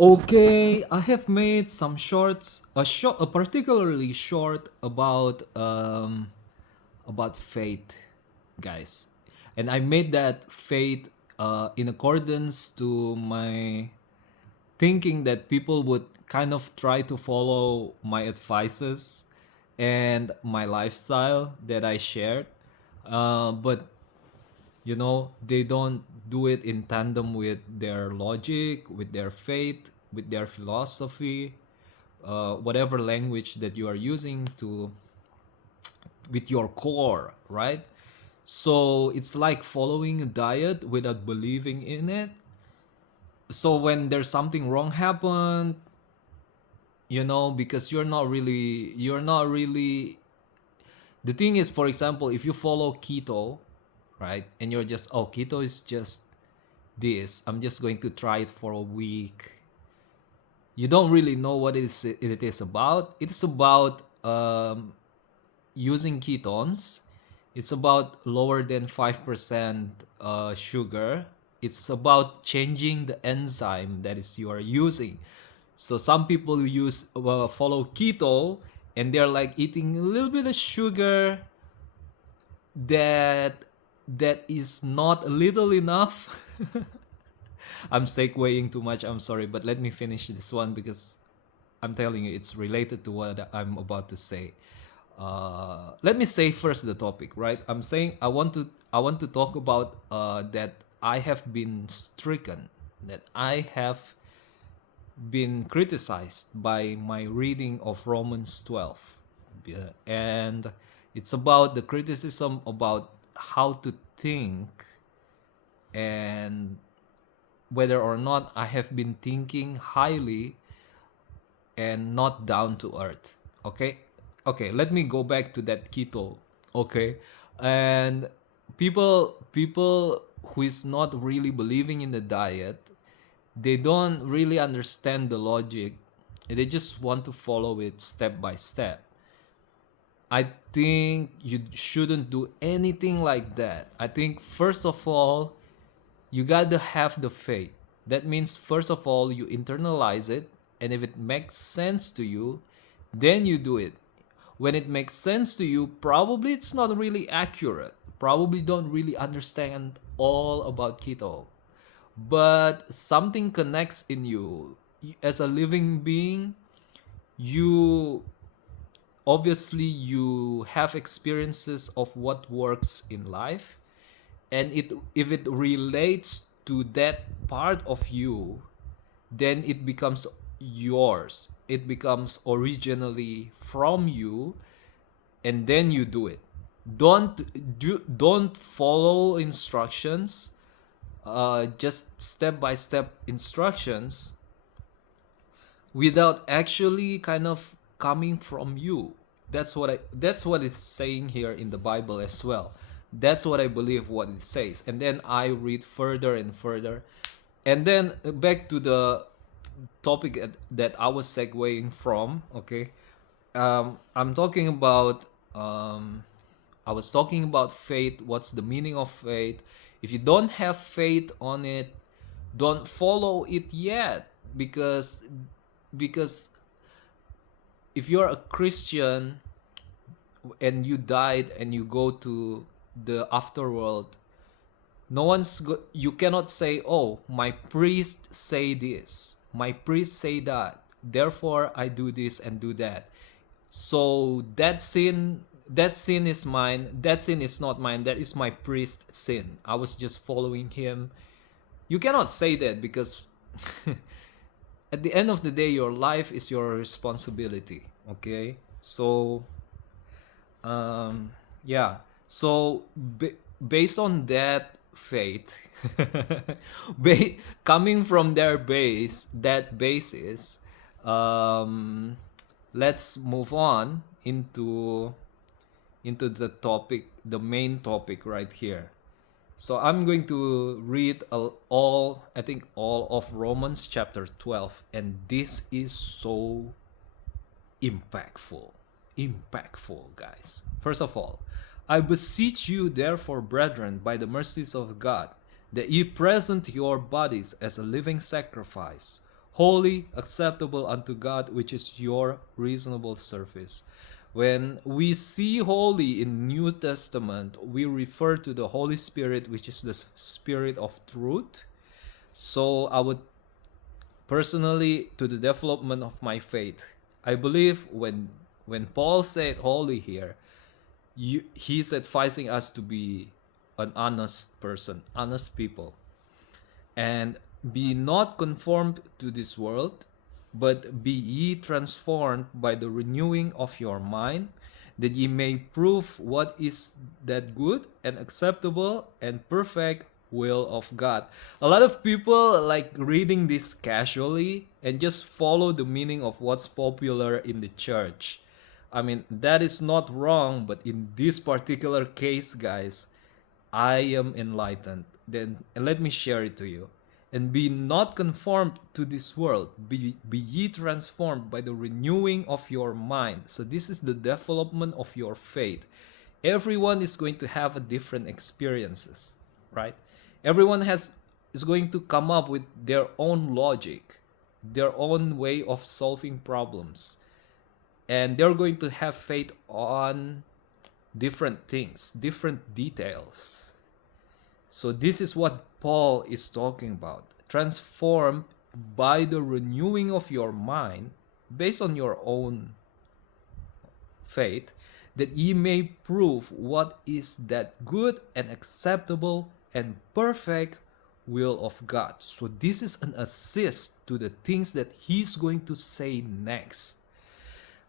Okay, I have made some shorts, a particularly short about faith, guys, and I made that faith in accordance to my thinking that people would kind of try to follow my advices and my lifestyle that I shared, but they don't do it in tandem with their logic, with their faith, with their philosophy, whatever language that you are using to with your core, right? So it's like following a diet without believing in it. So when there's something wrong happen, because you're not really the thing is, for example, if you follow keto, right, and you're just, oh, keto is just this, I'm just going to try it for a week. You don't really know what it is about. It's about using ketones. It's about lower than 5% sugar. It's about changing the enzyme that is you are using. So some people use follow keto, and they're like eating a little bit of sugar that is not little enough. I'm segueing too much. I'm sorry, but let me finish this one because I'm telling you it's related to what I'm about to say. Let me say first the topic, right? I'm saying I want to talk about that I have been stricken, that I have been criticized by my reading of Romans 12. Yeah, and it's about the criticism about how to think and whether or not I have been thinking highly and not down to earth. Okay? Okay, let me go back to that keto. Okay? And people who is not really believing in the diet, they don't really understand the logic. They just want to follow it step by step. I think you shouldn't do anything like that. I think first of all, you gotta have the faith. That means first of all, you internalize it, and if it makes sense to you, then you do it. When it makes sense to you, probably it's not really accurate. Probably don't really understand all about keto. But something connects in you. As a living being, you obviously you have experiences of what works in life, and it if it relates to that part of you, then it becomes yours, it becomes originally from you, and then you do it. Don't follow instructions, just step by step instructions without actually kind of coming from you. That's what it's saying here in the Bible as well. That's what I believe what it says. And then I read further and further. And then back to the topic that I was segueing from, okay? I'm talking about I was talking about faith. What's the meaning of faith? If you don't have faith on it, don't follow it yet, because if you're a Christian and you died and you go to the afterworld, you cannot say, oh, my priest say this, my priest say that, therefore I do this and do that. So that sin is mine, that sin is not mine, that is my priest sin, I was just following him. You cannot say that because at the end of the day, your life is your responsibility. Okay, so yeah, so based on that faith, coming from their basis, um, let's move on into the topic, the main topic right here. So I'm going to read I think all of Romans chapter 12, and this is so impactful. Impactful, guys. First of all, I beseech you, therefore, brethren, by the mercies of God, that ye present your bodies as a living sacrifice, holy, acceptable unto God, which is your reasonable service. When we see holy in New Testament, we refer to the Holy Spirit, which is the Spirit of truth. So I would personally, to the development of my faith, I believe when Paul said holy here, he's advising us to be an honest person, honest people, and be not conformed to this world, but be ye transformed by the renewing of your mind, that ye may prove what is that good and acceptable and perfect will of God. A lot of people like reading this casually and just follow the meaning of what's popular in the church. I mean, that is not wrong, but in this particular case, guys, I am enlightened. Then let me share it to you. And be not conformed to this world, be ye transformed by the renewing of your mind. So this is the development of your faith. Everyone is going to have a different experiences, right? Everyone is going to come up with their own logic, their own way of solving problems, and they're going to have faith on different things, different details. So this is what Paul is talking about. Transformed by the renewing of your mind, based on your own faith, that ye may prove what is that good and acceptable and perfect will of God. So this is an assist to the things that he's going to say next.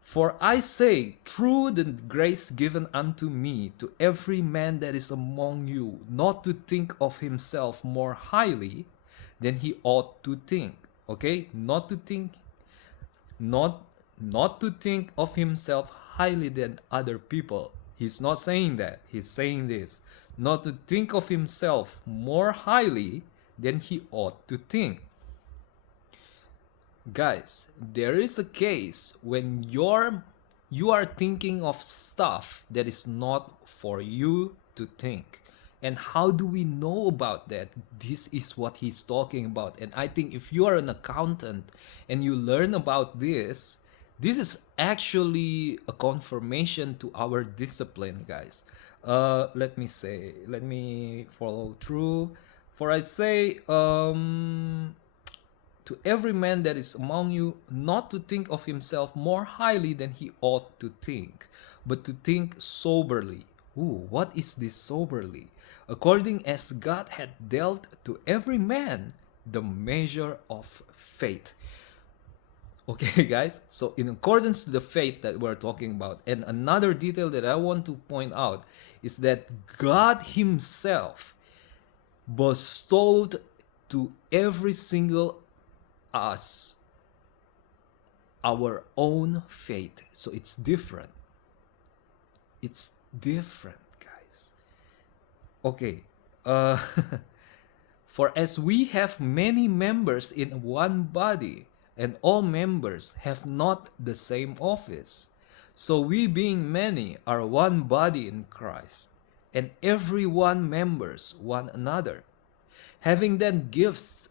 For I say, through the grace given unto me, to every man that is among you, not to think of himself more highly than he ought to think. Okay? Not not to think of himself highly than other people. He's not saying that. He's saying this. Not to think of himself more highly than he ought to think. Guys, there is a case when you are thinking of stuff that is not for you to think. And how do we know about that? This is what he's talking about. And I think if you are an accountant and you learn about this is actually a confirmation to our discipline, guys. Let me follow through. For I say, to every man that is among you, not to think of himself more highly than he ought to think, but to think soberly. Ooh, what is this soberly? According as God had dealt to every man the measure of faith. Okay, guys, so in accordance to the faith that we're talking about, and another detail that I want to point out is that God Himself bestowed to every single us our own faith. So it's different. It's different, guys. Okay. For as we have many members in one body, and all members have not the same office, so we being many are one body in Christ, and every one members one another, having then gifts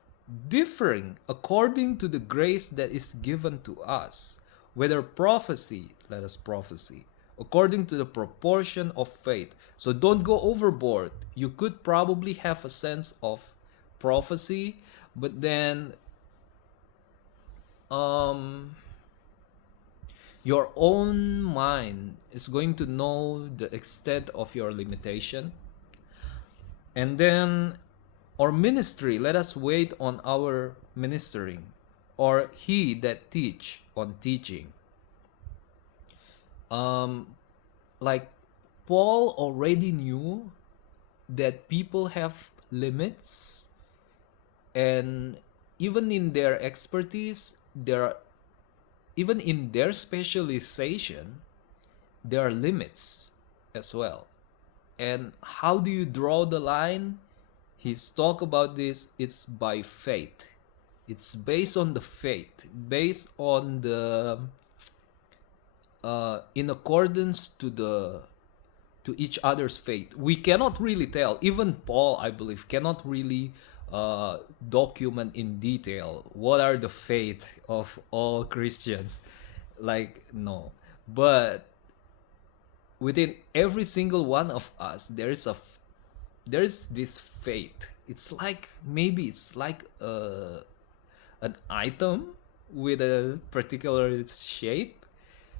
differing according to the grace that is given to us, whether prophecy, let us prophesy, according to the proportion of faith. So don't go overboard. You could probably have a sense of prophecy, but then your own mind is going to know the extent of your limitation. And then or ministry, let us wait on our ministering, or he that teach on teaching. Like Paul already knew that people have limits, and even in their expertise, even in their specialization, there are limits as well. And how do you draw the line? He's talk about this. It's by faith. It's based on the faith, based on the in accordance to each other's faith. We cannot really tell. Even Paul, I believe, cannot really document in detail what are the fate of all Christians. Like, no. But within every single one of us, there's this fate. It's like, maybe it's like an item with a particular shape,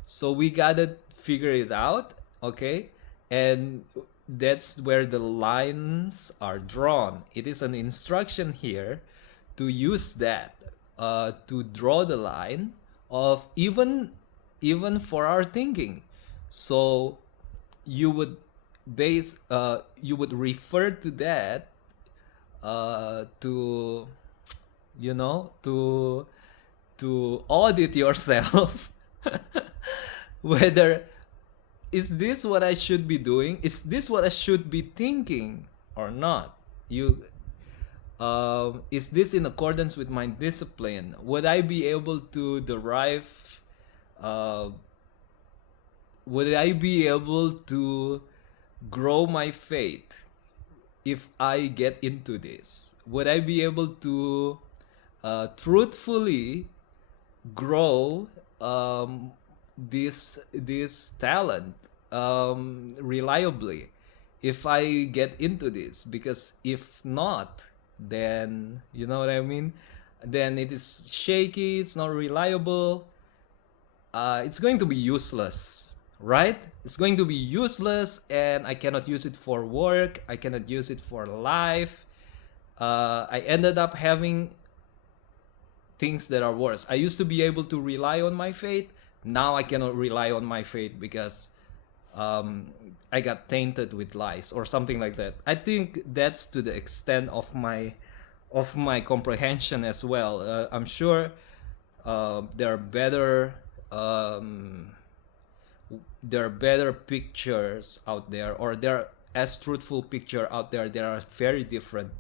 so we gotta figure it out, okay? And that's where the lines are drawn. It is an instruction here to use that, to draw the line of even for our thinking. So you would you would refer to that, to, to audit yourself whether, is this what I should be doing? Is this what I should be thinking or not? You Is this in accordance with my discipline? Would I be able to derive? Uh, would I be able to grow my faith if I get into this? Would I be able to truthfully grow this talent reliably if I get into this? Because if not, then you know what I mean. Then it is shaky. It's not reliable. It's going to be useless, right? It's going to be useless, and I cannot use it for work. I cannot use it for life. I ended up having things that are worse. I used to be able to rely on my faith. Now I cannot rely on my faith because I got tainted with lies or something like that. I think that's to the extent of my comprehension as well. I'm sure there are better pictures out there, or there are as truthful picture out there that are very different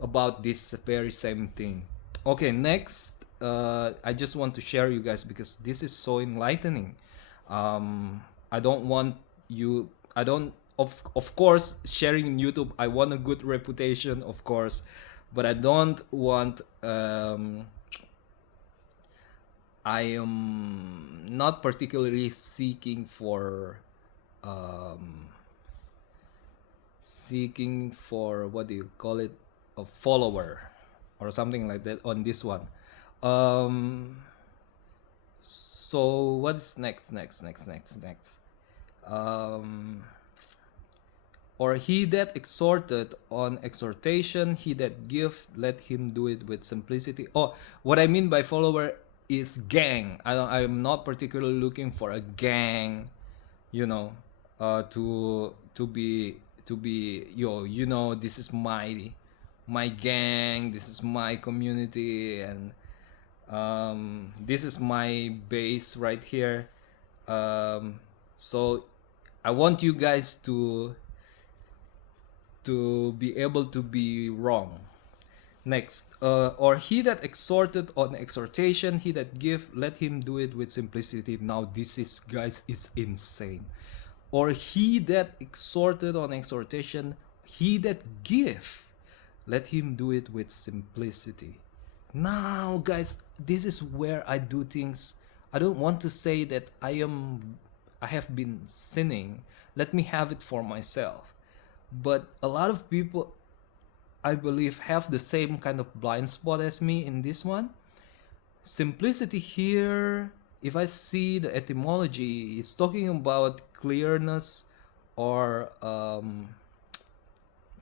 about this very same thing. Okay, next, I just want to share you guys because this is so enlightening. I don't want you. I don't. Of course, sharing in YouTube, I want a good reputation, of course, but I don't want. I am not particularly seeking for what do you call it, a follower or something like that on this one. um so what's next? um or he that exhorted on exhortation, he that give, let him do it with simplicity. Oh, what I mean by follower is gang. I'm not particularly looking for a gang, you know, to be this is my gang, this is my community, and this is my base right here. So I want you guys to be able to be wrong. Next, or he that exhorted on exhortation, he that give, let him do it with simplicity. Now this is, guys, is insane. Or he that exhorted on exhortation, he that give, let him do it with simplicity. Now, guys, this is where I do things. I don't want to say that I have been sinning. Let me have it for myself. But a lot of people, I believe, have the same kind of blind spot as me in this one. Simplicity here, if I see the etymology, it's talking about clearness, or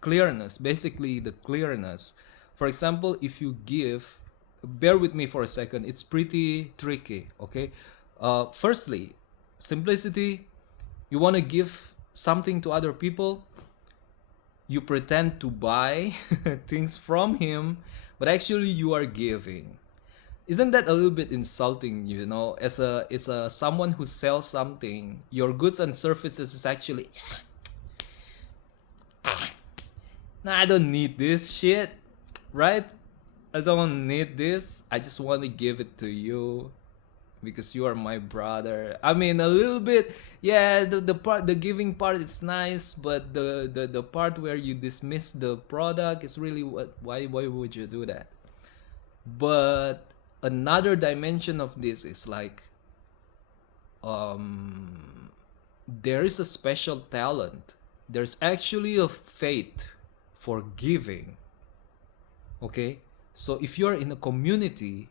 clearness, basically the clearness. For example, if you give, bear with me for a second, it's pretty tricky, okay? Firstly, simplicity, you want to give something to other people, you pretend to buy things from him, but actually you are giving. Isn't that a little bit insulting, as a someone who sells something, your goods and services is actually, nah, I don't need this shit, right? I don't need this. I just want to give it to you. because you are my brother. I mean, a little bit, yeah. The giving part is nice, but the part where you dismiss the product is really what. Why would you do that? But another dimension of this is like, um, there is a special talent. There's actually a faith for giving. Okay, so if you're in a community,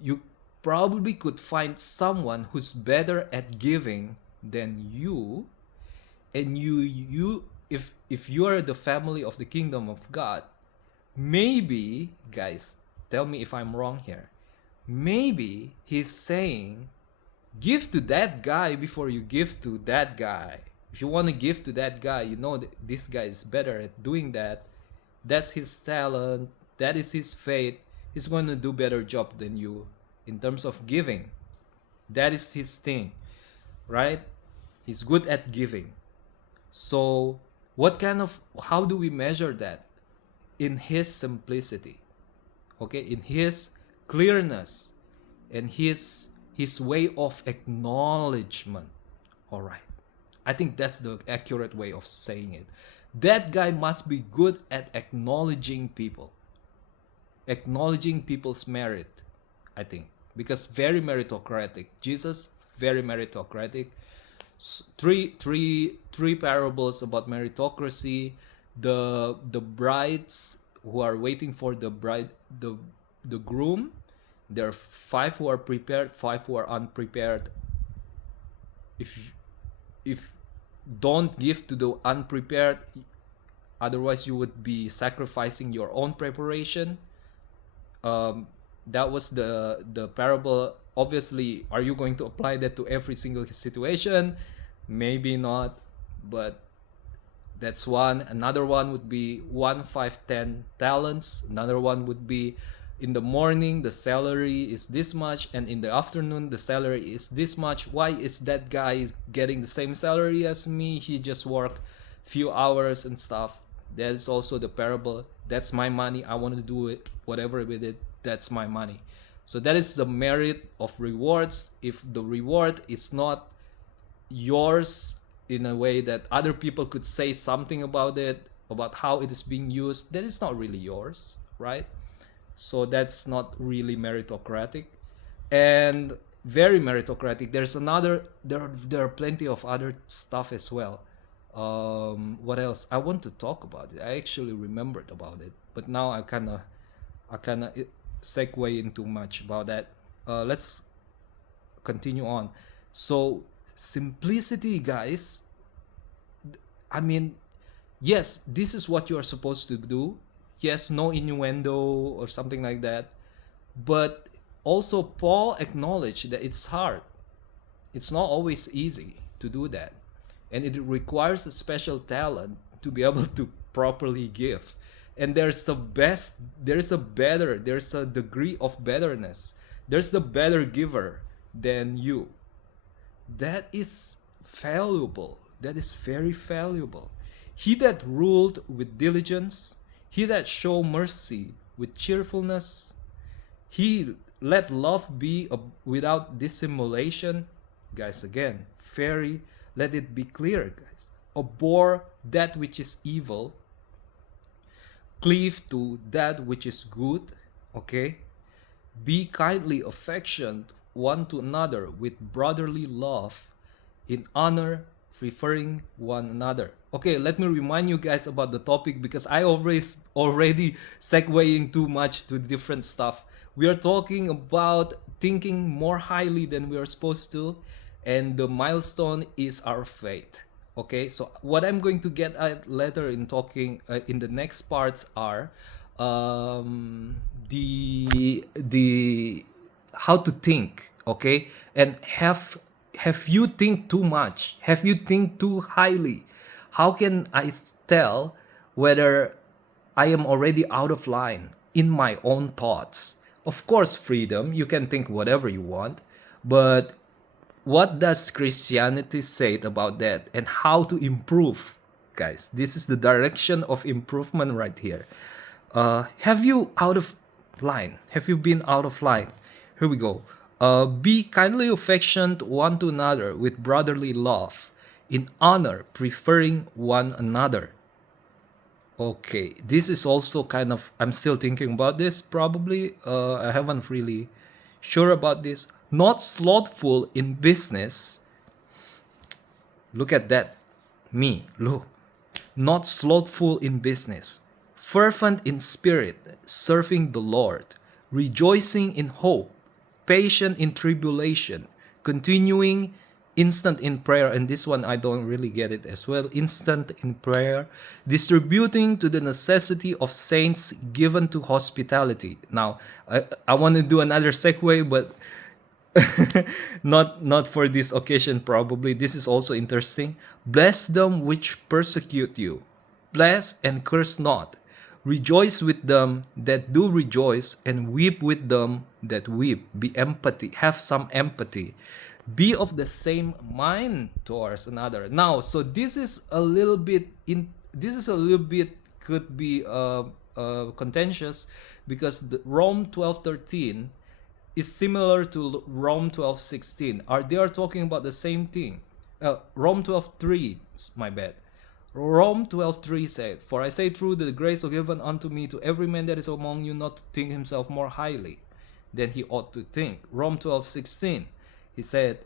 you probably could find someone who's better at giving than you, and you if you are the family of the kingdom of God, maybe, guys, tell me if I'm wrong here, maybe he's saying, give to that guy before you give to that guy. If you want to give to that guy, you know that this guy is better at doing that. That's his talent. That is his faith. He's going to do better job than you in terms of giving. That is his thing, right? He's good at giving. So, how do we measure that? In his simplicity, okay? In his clearness, and his way of acknowledgement. All right. I think that's the accurate way of saying it. That guy must be good at acknowledging people, acknowledging people's merit, I think, because very meritocratic. Jesus, very meritocratic. Three parables about meritocracy. The brides who are waiting for the groom. There are five who are prepared, five who are unprepared. If don't give to the unprepared, otherwise you would be sacrificing your own preparation. That was the parable. Obviously, are you going to apply that to every single situation? Maybe not, but that's one. Another one would be 1, 5, 10 talents. Another one would be, in the morning the salary is this much, and in the afternoon the salary is this much. Why is that guy getting the same salary as me? He just worked few hours and stuff. That's also the parable. That's my money. I want to do it, whatever with it. That's my money. So that is the merit of rewards. If the reward is not yours in a way that other people could say something about it, about how it is being used, then it's not really yours, right? So that's not really meritocratic. And very meritocratic, there are plenty of other stuff as well. What else I want to talk about it? I actually remembered about it, but now I kind of segue into much about that. Let's continue on. So simplicity, guys. I mean, yes, this is what you are supposed to do. Yes, no innuendo or something like that. But also, Paul acknowledged that it's hard. It's not always easy to do that. And it requires a special talent to be able to properly give. And there's a degree of betterness. There's the better giver than you. That is valuable. That is very valuable. He that ruled with diligence, he that show mercy with cheerfulness, he let love be without dissimulation. Guys, again, very, let it be clear, guys. Abhor that which is evil, cleave to that which is good, okay? Be kindly affectioned one to another with brotherly love, in honor, preferring one another. Okay, let me remind you guys about the topic, because I already segueing too much to different stuff. We are talking about thinking more highly than we are supposed to, and the milestone is our faith. Okay, so what I'm going to get at later in talking in the next parts are the how to think, okay, and have you think too much? Have you think too highly? How can I tell whether I am already out of line in my own thoughts? Of course, freedom, you can think whatever you want, but what does Christianity say about that, and how to improve? Guys, this is the direction of improvement right here. Have you out of line? Have you been out of line? Here we go. Be kindly affectioned one to another with brotherly love, in honor, preferring one another. Okay, this is also kind of, I'm still thinking about this probably. I haven't really sure about this. Not slothful in business. Look at that. Me, look. Not slothful in business, fervent in spirit, serving the Lord, rejoicing in hope, patient in tribulation, continuing instant in prayer. And this one I don't really get it as well. Instant in prayer, distributing to the necessity of saints, given to hospitality. Now, I want to do another segue, but not for this occasion probably. This is also interesting. Bless them which persecute you, bless and curse not. Rejoice with them that do rejoice, and weep with them that weep. Be empathy, have some empathy. Be of the same mind towards another. Now, so this is a little bit in, this is a little bit could be contentious, because the Rome 12:13 is similar to Rome 12:16. Are they are talking about the same thing? Rome 12:3, my bad. Rome 12:3 said, "For I say through the grace given unto me, to every man that is among you not to think himself more highly than he ought to think." Rome 12:16, he said,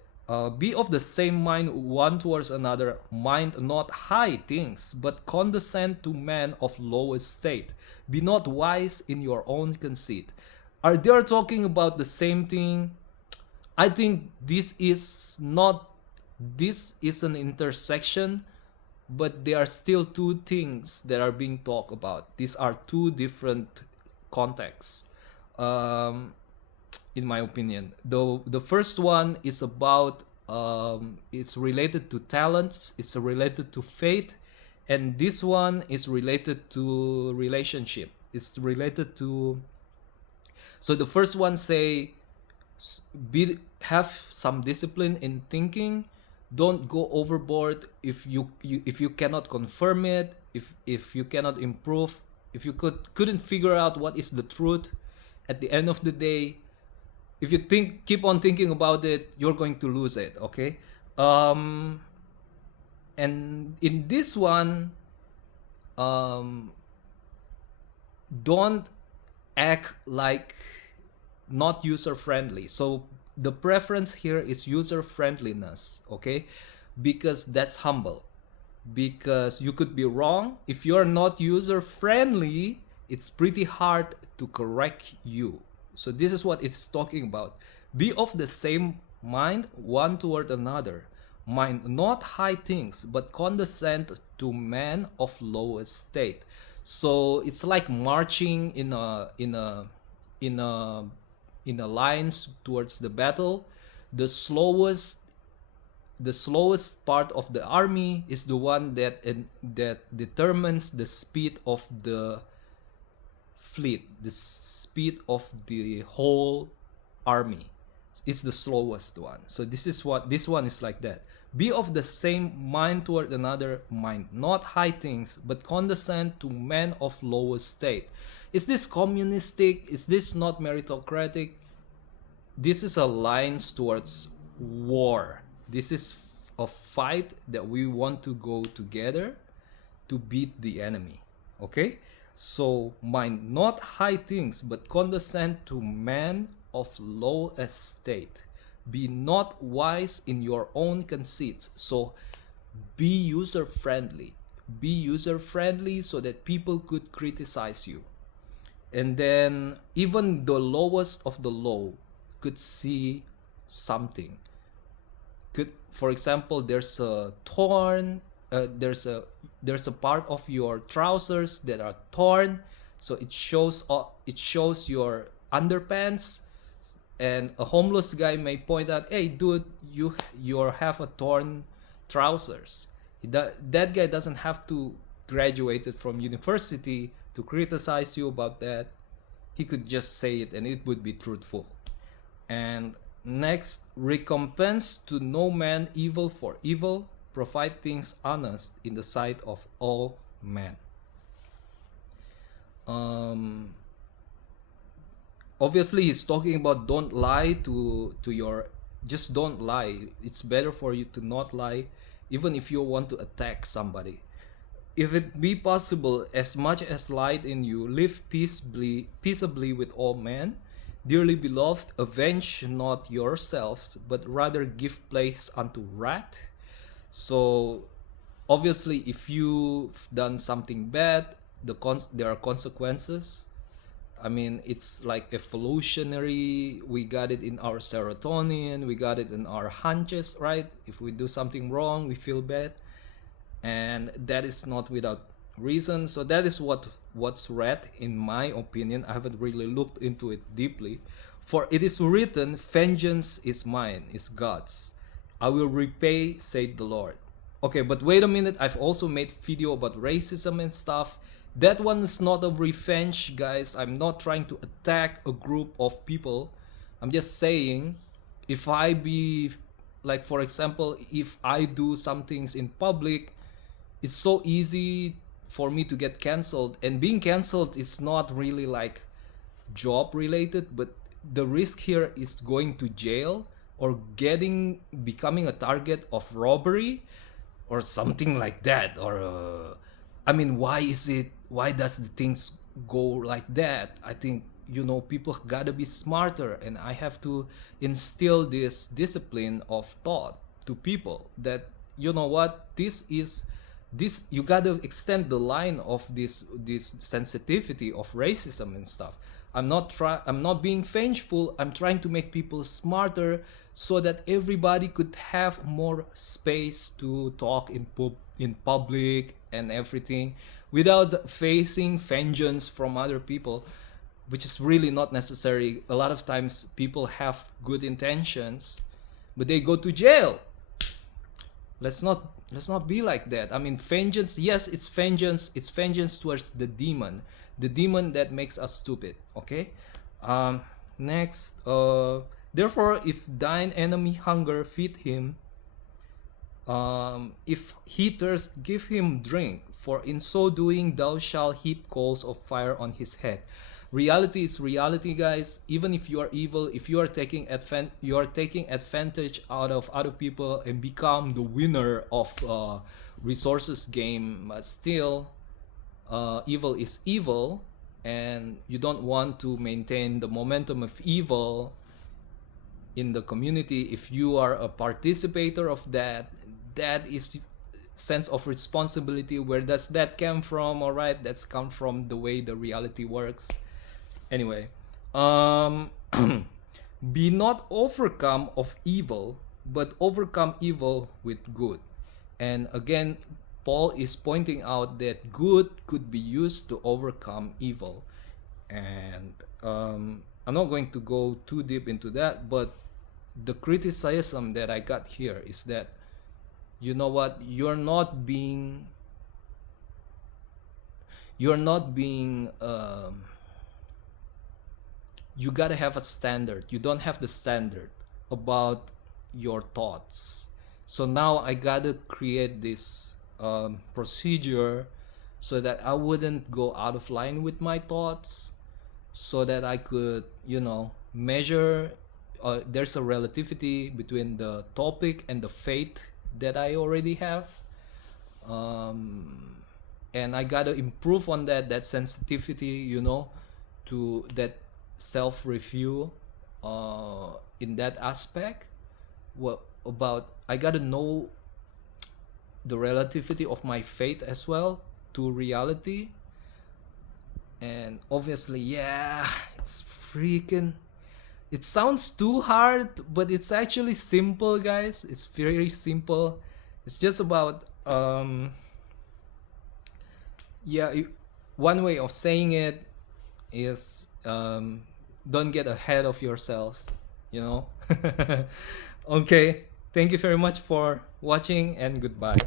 "Be of the same mind one towards another, mind not high things, but condescend to men of low estate. Be not wise in your own conceit." Are they talking about the same thing? I think this is not, this is an intersection, but there are still two things that are being talked about. These are two different contexts, in my opinion. The first one is about, it's related to talents, it's related to faith, and this one is related to relationship. It's related to, so the first one say, be, have some discipline in thinking. Don't go overboard if if you cannot confirm it, if you cannot improve, if you couldn't figure out what is the truth at the end of the day. If you keep on thinking about it, you're going to lose it. Okay. And in this one, um don't act like not user friendly. So the preference here is user friendliness, okay? Because that's humble. Because you could be wrong. If you're not user friendly, it's pretty hard to correct you. So this is what it's talking about. Be of the same mind one toward another. Mind not high things, but condescend to men of low estate. So it's like marching in a in a lines towards the battle. The slowest the slowest part of the army is the one that determines the speed of the fleet, the speed of the whole army. It's the slowest one. So this is what this one is like that. Be of the same mind toward another, mind not high things, but condescend to men of low estate. Is this communistic? Is this not meritocratic? This is a lines towards war. This is a fight that we want to go together to beat the enemy. Okay? So mind not high things, but condescend to men of low estate. Be not wise in your own conceits. So be user friendly. Be user friendly so that people could criticize you. And then even the lowest of the low could see something. Could, for example, there's a torn, there's a part of your trousers that are torn, so it shows your underpants, and a homeless guy may point out, "Hey, dude, you have a torn trousers." That guy doesn't have to graduated from university to criticize you about that. He could just say it and it would be truthful. And next, recompense to no man evil for evil, provide things honest in the sight of all men. obviously he's talking about don't lie to your, just don't lie. It's better for you to not lie, even if you want to attack somebody. If it be possible, as much as light in you, live peaceably with all men. Dearly beloved, avenge not yourselves, but rather give place unto wrath. So, obviously, if you've done something bad, there are consequences. I mean, it's like evolutionary. We got it in our serotonin, we got it in our hunches, right? If we do something wrong, we feel bad, and that is not without reason. So that is what's read, in my opinion. I haven't really looked into it deeply. For it is written, vengeance is mine, is God's, I will repay, said the Lord. Okay, but wait a minute, I've also made video about racism and stuff. That one is not a revenge, guys. I'm not trying to attack a group of people. I'm just saying, if I be, like, for example, if I do some things in public, it's so easy for me to get canceled. And being canceled is not really like job related, but the risk here is going to jail or becoming a target of robbery or something like that. Or I mean, why does the things go like that? I think, people gotta be smarter, and I have to instill this discipline of thought to people that, you know what, this you gotta extend the line of this sensitivity of racism and stuff. I'm not being vengeful. I'm trying to make people smarter so that everybody could have more space to talk in public and everything without facing vengeance from other people, which is really not necessary. A lot of times people have good intentions, but they go to jail. Let's not be like that. I mean, vengeance, yes, it's vengeance. It's vengeance towards the demon that makes us stupid. Okay. Next. Therefore, if thine enemy hunger, feed him. If he thirst, give him drink. For in so doing, thou shalt heap coals of fire on his head. Reality is reality, guys. Even if you are evil, if you are taking advantage out of other people and become the winner of resources game, but still, evil is evil, and you don't want to maintain the momentum of evil in the community. If you are a participator of that, that is sense of responsibility. Where does that come from? All right, that's come from the way the reality works. Anyway, be not overcome of evil, but overcome evil with good. And again, Paul is pointing out that good could be used to overcome evil. And I'm not going to go too deep into that, but the criticism that I got here is that, you know what, you're not being you gotta have a standard. You don't have the standard about your thoughts. So now I gotta create this procedure so that I wouldn't go out of line with my thoughts, so that I could, measure. There's a relativity between the topic and the faith that I already have. And I gotta improve on that sensitivity, to that self-review in that aspect. What about, I gotta know the relativity of my faith as well to reality. And obviously, yeah, it sounds too hard, but it's actually simple, guys. It's very simple. It's just about one way of saying it is, don't get ahead of yourselves, Okay, thank you very much for watching, and goodbye.